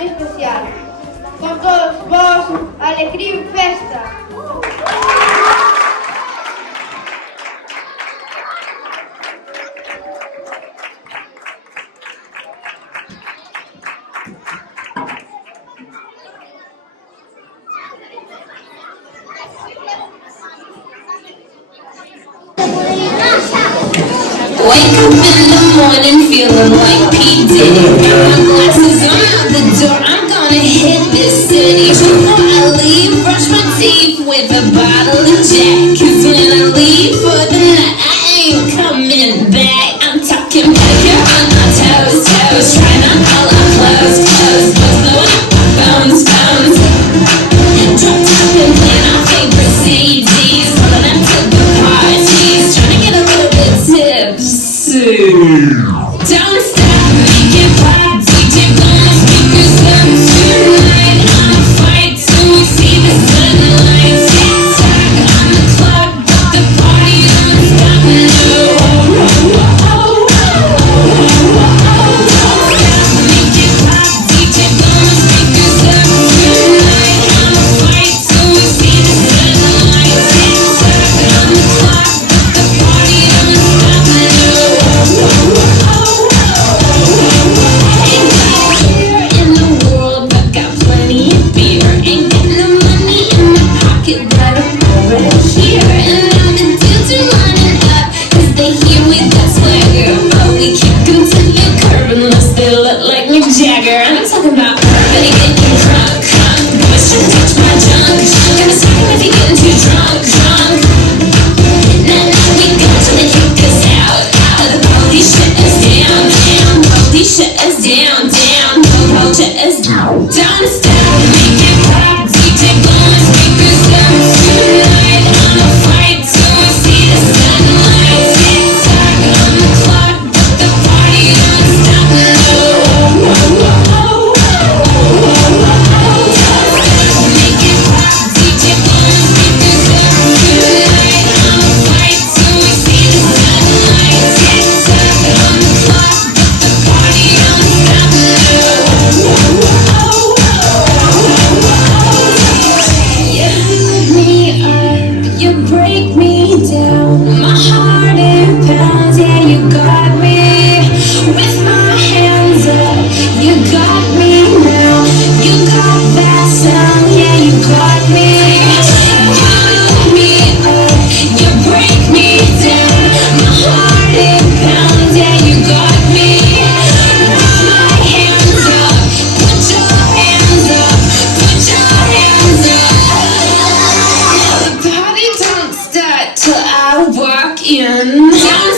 muy especial. Con todos vos, Alecrim Festa. Wake up in the morning feeling like P. Diddy. Got my glasses on out the door, I'm gonna hit this city. Before I leave, brush my teeth with a bottle of Jack. Cause when I leave for the night, I ain't coming back. I'm talking pedicure on my toes, toes. Trying on all our clothes, clothes. Blowing up my phones, phones. Drop top and playing our favorite CDs. Pulling up to the parties. Trying to get a little bit tipsy. Don't stop, make it pop. DJ blow the speakers up tonight. I'ma fight till we see the sunlight. Tick tock on the clock, but the party don't stop. Make it pop, DJ blow the speakers up tonight. I'ma fight till we see the sunlight. Tick tock on the clock, but the party don't stop. Ain't got a care in the world, but got plenty of beer. Ain't got no money in my pocket, but I'm already here. And now the dudes are lining up, cause they hear we got swagger. But we kick them to the curb unless they look like Mick Jagger. I'm talking about everybody getting drunk, drunk. Boys trying to touch my junk, junk. Gonna smack him if he getting too drunk, drunk. Nah, we go till they kick us out, out. The police shut us down, down. Police shut us down, down. Police shut us down. Don't stop, make it pop. DJ blowing speakers up tonight. I'ma fight till we see the sunlight. Tick tock on the clock, but the party don't stop. Make it pop, DJ blowing speakers up tonight. I'ma fight till we see the sunlight. Tick tock on the clock, but the party don't stop. You hook me up, you break me down. My heart it pounds, yeah, you got me. With my hands up, you got me now. You got that sound, yeah, you got me. You hook me up, you break me down. My heart it pounds, yeah, you got me. With my hands up, put your hands up, put your hands up. The party don't start till I walk in. Don't